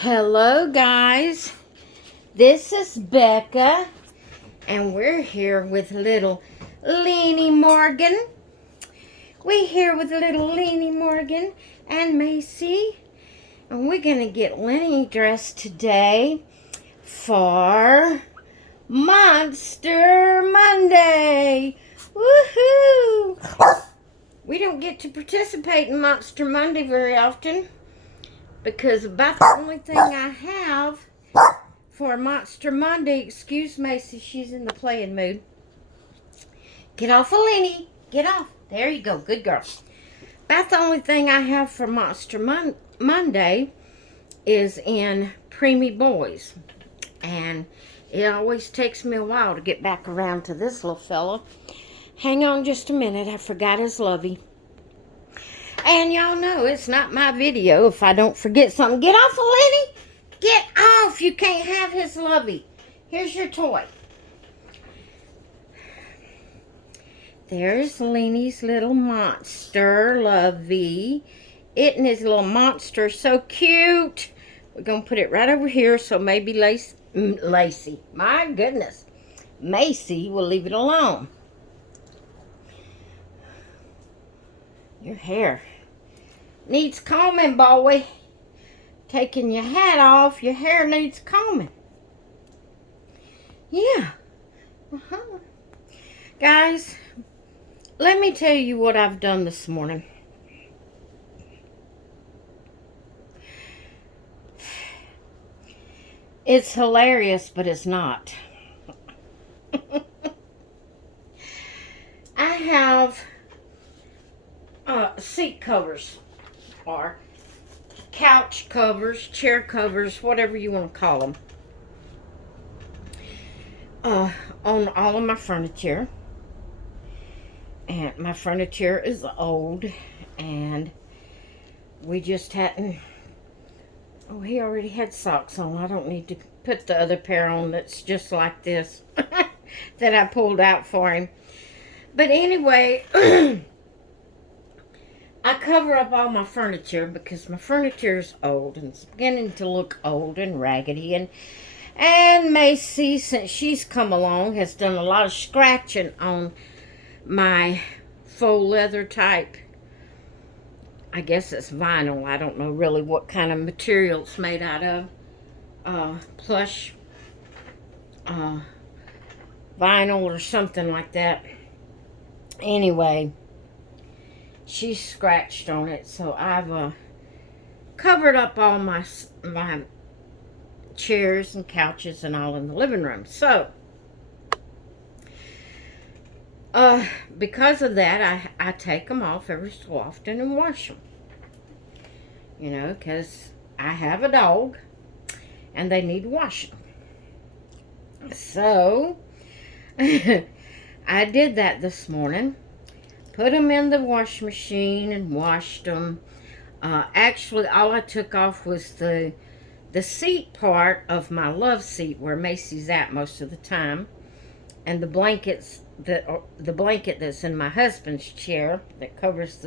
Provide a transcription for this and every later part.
Hello guys, this is Becca and we're here with little Leanie Morgan. We're here with little Leanie Morgan and Macy, and we're going to get Lenny dressed today for Monster Monday. Woohoo! We don't get to participate in Monster Monday very often, because about the only thing I have for Monster Monday, excuse Macy, she's in the playing mood. Get off of Lenny. Get off. There you go. Good girl. About the only thing I have for Monster Monday is in Preemie Boys. And it always takes me a while to get back around to this little fella. Hang on just a minute. I forgot his lovey. And y'all know it's not my video if I don't forget something. Get off of Lenny. Get off. You can't have his lovey. Here's your toy. There's Lenny's little monster lovey. Isn't his little monster so cute? We're going to put it right over here so maybe Lacey. My goodness. Macy will leave it alone. Your hair needs combing, boy. Taking your hat off, your hair needs combing. Yeah. Guys, let me tell you what I've done this morning. It's hilarious, but it's not. I have seat covers, or couch covers, chair covers, whatever you want to call them, on all of my furniture. And my furniture is old, and we just hadn't, he already had socks on. I don't need to put the other pair on that's just like this that I pulled out for him. But anyway, I cover up all my furniture because my furniture is old and it's beginning to look old and raggedy. And Macy, since she's come along, has done a lot of scratching on my faux leather type. I guess it's vinyl. I don't know really what kind of material it's made out of. Plush vinyl or something like that. Anyway, she scratched on it, so I've covered up all my chairs and couches and all in the living room. So, because of that, I take them off every so often and wash them. You know, because I have a dog and they need washing. So, I did that this morning. Put them in the wash machine and washed them. Actually, all I took off was the seat part of my love seat where Macy's at most of the time, and the blankets the blanket that's in my husband's chair that covers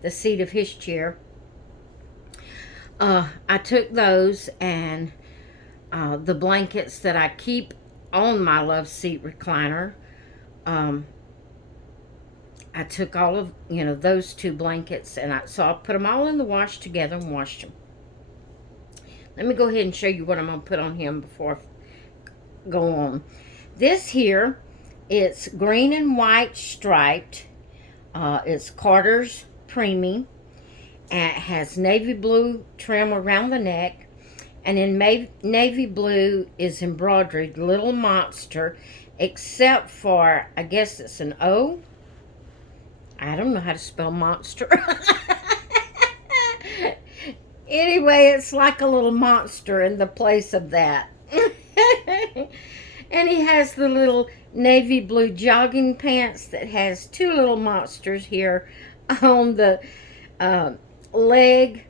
the seat of his chair. I took those, and the blankets that I keep on my love seat recliner. I took all of, those two blankets, and so I put them all in the wash together and washed them. Let me go ahead and show you what I'm going to put on him before I go on. This here, it's green and white striped. It's Carter's Preemie, and it has navy blue trim around the neck. And in navy blue is embroidered Little Monster, except for, I guess it's an O. I don't know how to spell monster. Anyway, it's like a little monster in the place of that. And he has the little navy blue jogging pants that has two little monsters here on the leg.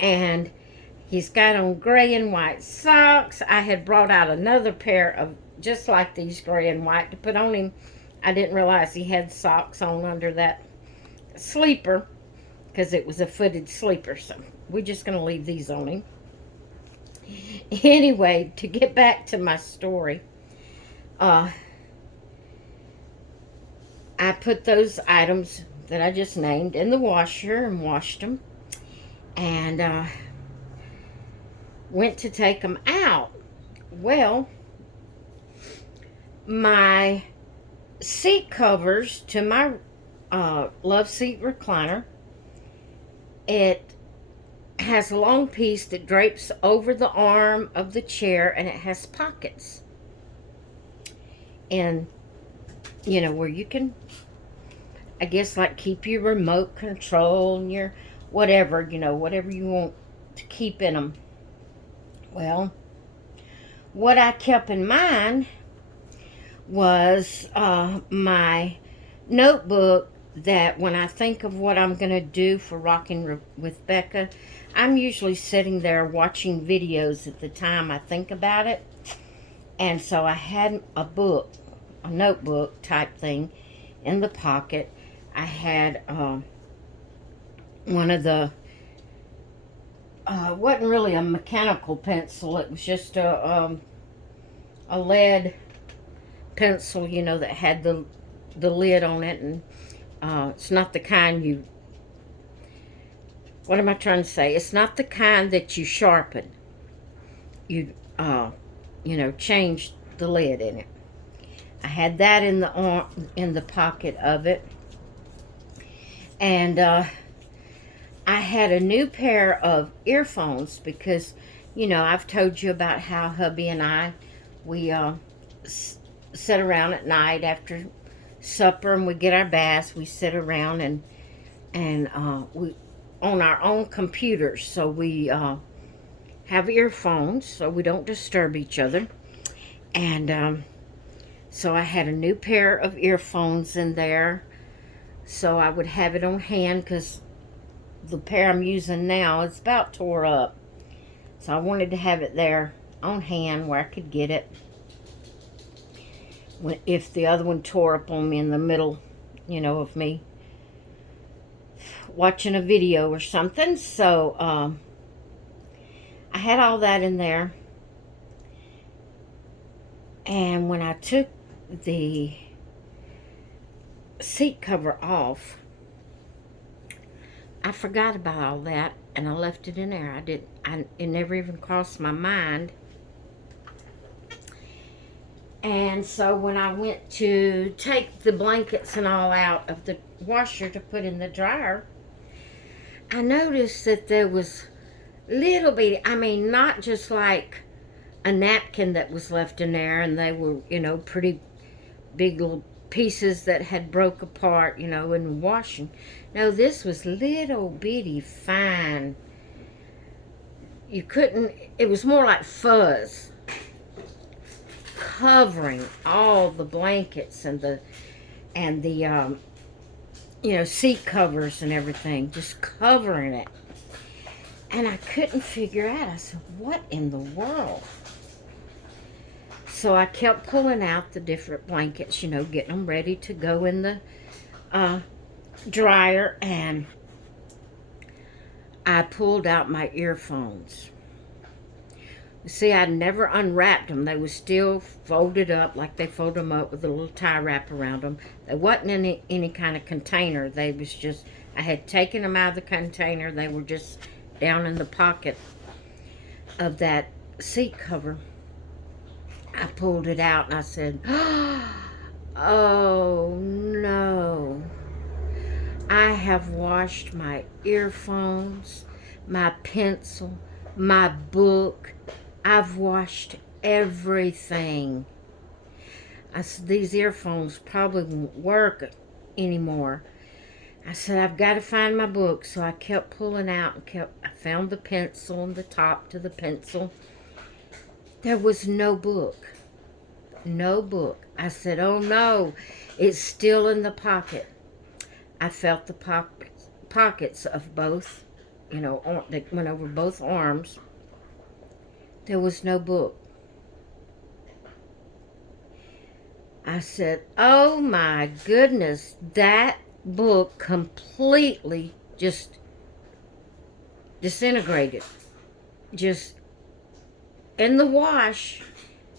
And he's got on gray and white socks. I had brought out another pair of just like these, gray and white, to put on him. I didn't realize he had socks on under that sleeper, because it was a footed sleeper. So we're just going to leave these on him. Anyway, to get back to my story, I put those items that I just named in the washer and washed them, and went to take them out. Well, my seat covers to my love seat recliner, it has a long piece that drapes over the arm of the chair, and it has pockets. And, you know, where you can, I guess, like keep your remote control and your whatever, you know, whatever you want to keep in them. Well, what I kept in mind was my notebook, that when I think of what I'm going to do for Rocking with Becca, I'm usually sitting there watching videos at the time I think about it. And so I had a book, a notebook type thing in the pocket. I had one of the, wasn't really a mechanical pencil. It was just a lead pencil, you know, that had the lid on it. And it's not the kind what am I trying to say? It's not the kind that you sharpen. You know, change the lid in it. I had that in the pocket of it. And I had a new pair of earphones because, you know, I've told you about how hubby and I, we sit around at night after supper and we get our baths. We sit around and we on our own computers, so we have earphones so we don't disturb each other. And so I had a new pair of earphones in there, so I would have it on hand, because the pair I'm using now is about tore up, so I wanted to have it there on hand where I could get it if the other one tore up on me in the middle, you know, of me watching a video or something. So I had all that in there. And when I took the seat cover off, I forgot about all that and I left it in there. It never even crossed my mind. And so when I went to take the blankets and all out of the washer to put in the dryer, I noticed that there was little bitty, I mean, not just like a napkin that was left in there, and they were, you know, pretty big little pieces that had broke apart, you know, in washing. No, this was little bitty fine. You couldn't, it was more like fuzz covering all the blankets and the you know, seat covers and everything, just covering it. And I couldn't figure out. I said, what in the world? So I kept pulling out the different blankets, you know, getting them ready to go in the dryer. And I pulled out my earphones. You see, I'd never unwrapped them. They were still folded up like they fold them up with a little tie wrap around them. They wasn't in any kind of container. They was just, I had taken them out of the container. They were just down in the pocket of that seat cover. I pulled it out and I said, oh no. I have washed my earphones, my pencil, my book. I've washed everything. I said, these earphones probably won't work anymore. I said, I've got to find my book. So I kept pulling out and I found the pencil and the top to the pencil. There was no book. No book. I said, oh no, it's still in the pocket. I felt the pockets of both, you know, that went over both arms. There was no book. I said, oh my goodness, that book completely just disintegrated. Just in the wash,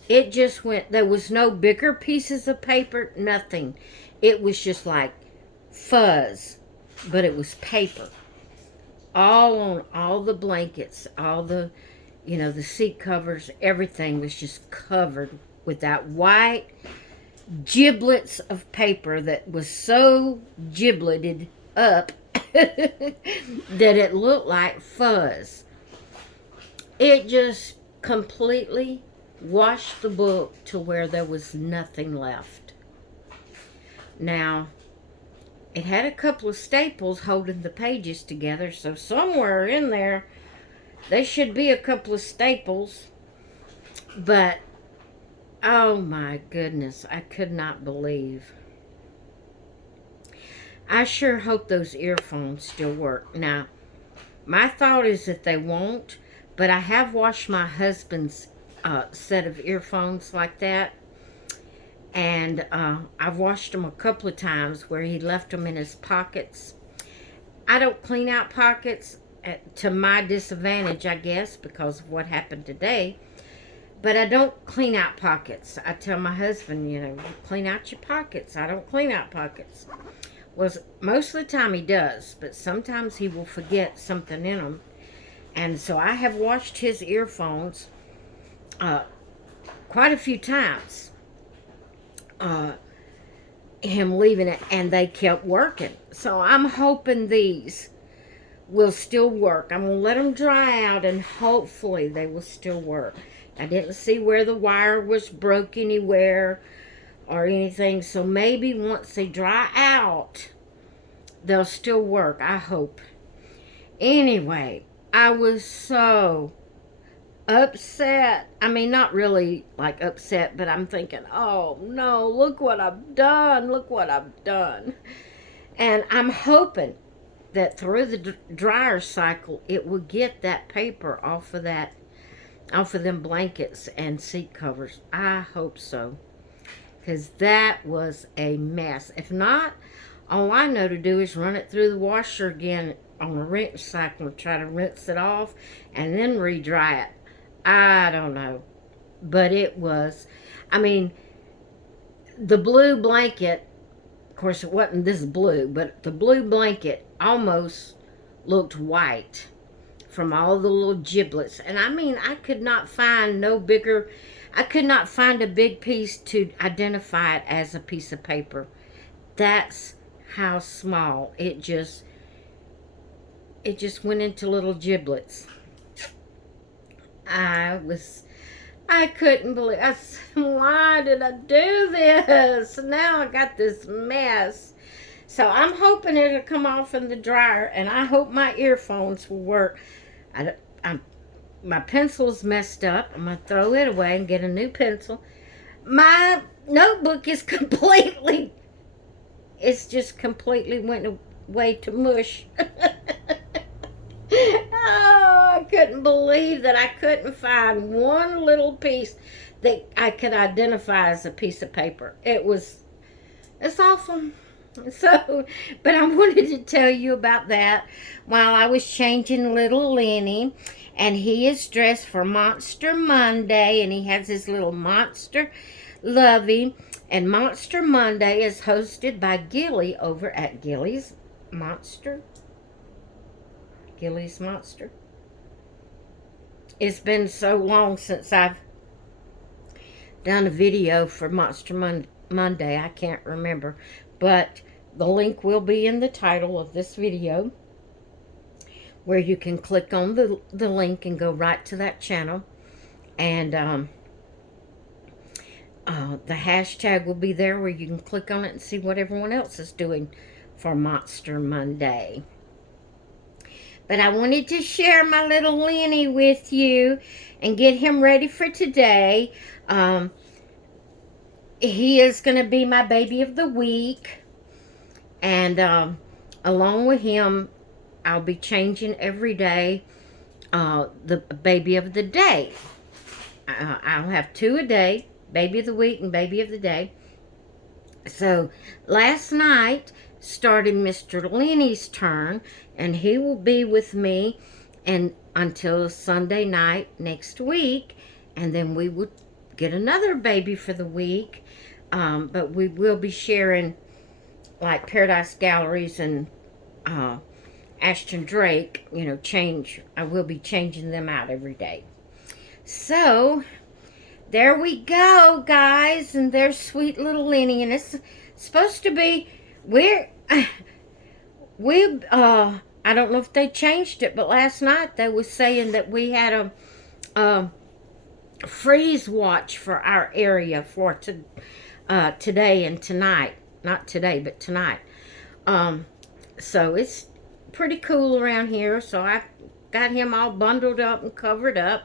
it just went, there was no bigger pieces of paper, nothing. It was just like fuzz, but it was paper. All on all the blankets, all the, the seat covers, everything was just covered with that white giblets of paper that was so gibleted up that it looked like fuzz. It just completely washed the book to where there was nothing left. Now, it had a couple of staples holding the pages together, so somewhere in there should be a couple of staples. But, oh my goodness, I could not believe. I sure hope those earphones still work. Now, my thought is that they won't, but I have washed my husband's set of earphones like that. And I've washed them a couple of times where he left them in his pockets. I don't clean out pockets to my disadvantage, I guess, because of what happened today. But I don't clean out pockets. I tell my husband, clean out your pockets. I don't clean out pockets. Well, most of the time he does, but sometimes he will forget something in them. And so I have washed his earphones quite a few times. Him leaving it, and they kept working. So I'm hoping these will still work. I'm going to let them dry out, and hopefully they will still work. I didn't see where the wire was broke anywhere or anything, so maybe once they dry out, they'll still work, I hope. Anyway, I was so upset. I mean, not really like upset, but I'm thinking, oh no, look what I've done. Look what I've done. And I'm hoping that through the dryer cycle, it will get that paper off of them blankets and seat covers. I hope so, because that was a mess. If not, all I know to do is run it through the washer again on a rinse cycle and try to rinse it off and then re-dry it. I don't know. But it was, the blue blanket, of course it wasn't this blue, but the blue blanket almost looked white from all the little giblets. And I could not find I could not find a big piece to identify it as a piece of paper. That's how small. It just went into little giblets. I couldn't believe, why did I do this? Now I got this mess. So I'm hoping it'll come off in the dryer, and I hope my earphones will work. My pencil's messed up. I'm going to throw it away and get a new pencil. My notebook is it's just completely went away to mush. Oh, I couldn't believe that I couldn't find one little piece that I could identify as a piece of paper. It's awful. So, but I wanted to tell you about that while I was changing little Lenny. And he is dressed for Monster Monday, and he has his little monster lovey. And Monster Monday is hosted by Gilly over at Gilly's Monster. Gilly's Monster. It's been so long since I've done a video for Monster Monday, I can't remember. But the link will be in the title of this video, where you can click on the link and go right to that channel. And the hashtag will be there where you can click on it and see what everyone else is doing for Monster Monday. But I wanted to share my little Lenny with you and get him ready for today. He is going to be my baby of the week. And along with him, I'll be changing every day the baby of the day. I'll have 2 a day, baby of the week and baby of the day. So last night started Mr. Lenny's turn, and he will be with me and until Sunday night next week. and then we would get another baby for the week. But we will be sharing like Paradise Galleries and Ashton Drake, I will be changing them out every day. So, there we go, guys, and there's sweet little Lenny, and it's supposed to be, I don't know if they changed it, but last night they was saying that we had a freeze watch for our area for today and tonight. Not today, but tonight. So it's pretty cool around here, so I got him all bundled up and covered up,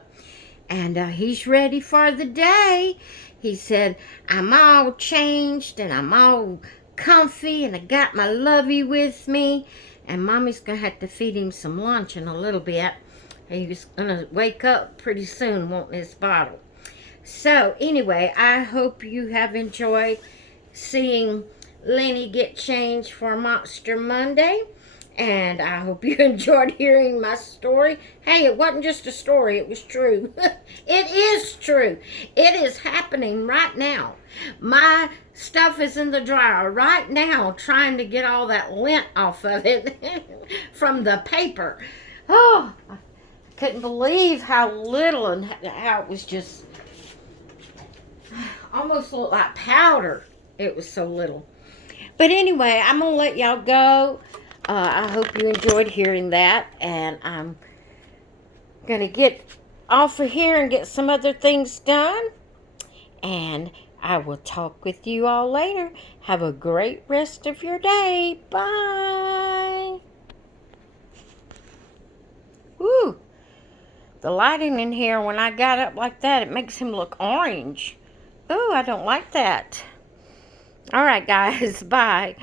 and he's ready for the day. He said, I'm all changed and I'm all comfy and I got my lovey with me, and Mommy's gonna have to feed him some lunch in a little bit. He's gonna wake up pretty soon wanting his bottle. So anyway, I hope you have enjoyed seeing Lenny get changed for Monster Monday. And I hope you enjoyed hearing my story. Hey, it wasn't just a story, it was true. It is true. It is happening right now. My stuff is in the dryer right now, trying to get all that lint off of it from the paper. Oh, I couldn't believe how little and how it was just almost looked like powder. It was so little. But anyway, I'm going to let y'all go. I hope you enjoyed hearing that, and I'm going to get off of here and get some other things done, and I will talk with you all later. Have a great rest of your day. Bye. Woo. The lighting in here, when I got up like that, it makes him look orange. Ooh, I don't like that. All right, guys. Bye.